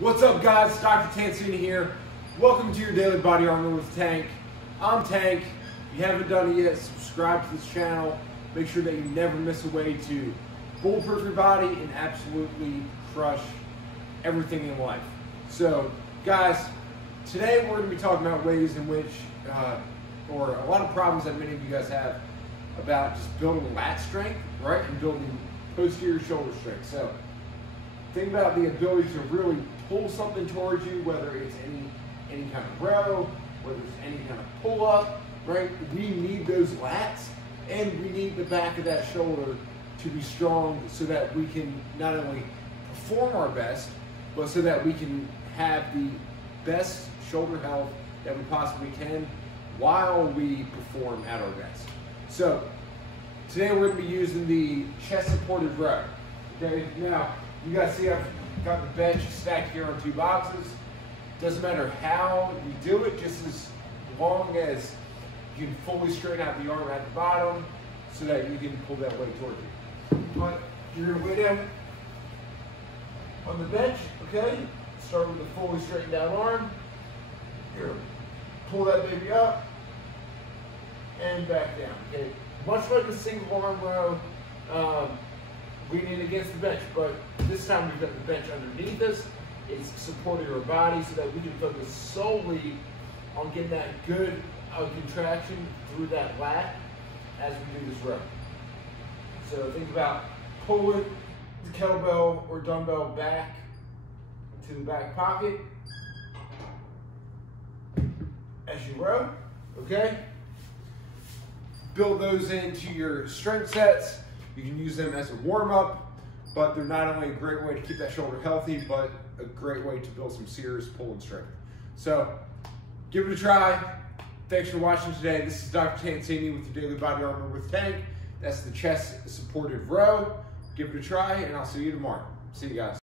What's up, guys? Dr. Tansini here. Welcome to your daily body armor with Tank. I'm Tank. If you haven't done it yet, subscribe to this channel. Make sure that you never miss a way to bulletproof your body and absolutely crush everything in life. So, guys, today we're going to be talking about ways in which, or a lot of problems that many of you guys have about just building lat strength, right, and building posterior shoulder strength. So, think about the ability to really pull something towards you, whether it's any kind of row, whether it's any kind of pull up, right? We need those lats, and we need the back of that shoulder to be strong so that we can not only perform our best, but so that we can have the best shoulder health that we possibly can while we perform at our best. So today we're going to be using the chest supported row. Okay, now you guys see I've got the bench stacked here on two boxes. Doesn't matter how you do it, just as long as you can fully straighten out the arm at the bottom so that you can pull that weight toward you. But you're going to lay down on the bench, okay? Start with a fully straightened out arm. You're going to pull that baby up and back down, okay? Much like a single arm row, leaning against the bench, but this time we've got the bench underneath us. It's supporting our body so that we can focus solely on getting that good contraction through that lat as we do this row. So think about pulling the kettlebell or dumbbell back to the back pocket as you row, okay? Build those into your strength sets. You can use them as a warm-up, but they're not only a great way to keep that shoulder healthy, but a great way to build some serious pull and strength. So give it a try. Thanks for watching today. This is Dr. Tansini with the Daily Body Armor with Tank. That's the chest supported row. Give it a try, and I'll see you tomorrow. See you guys.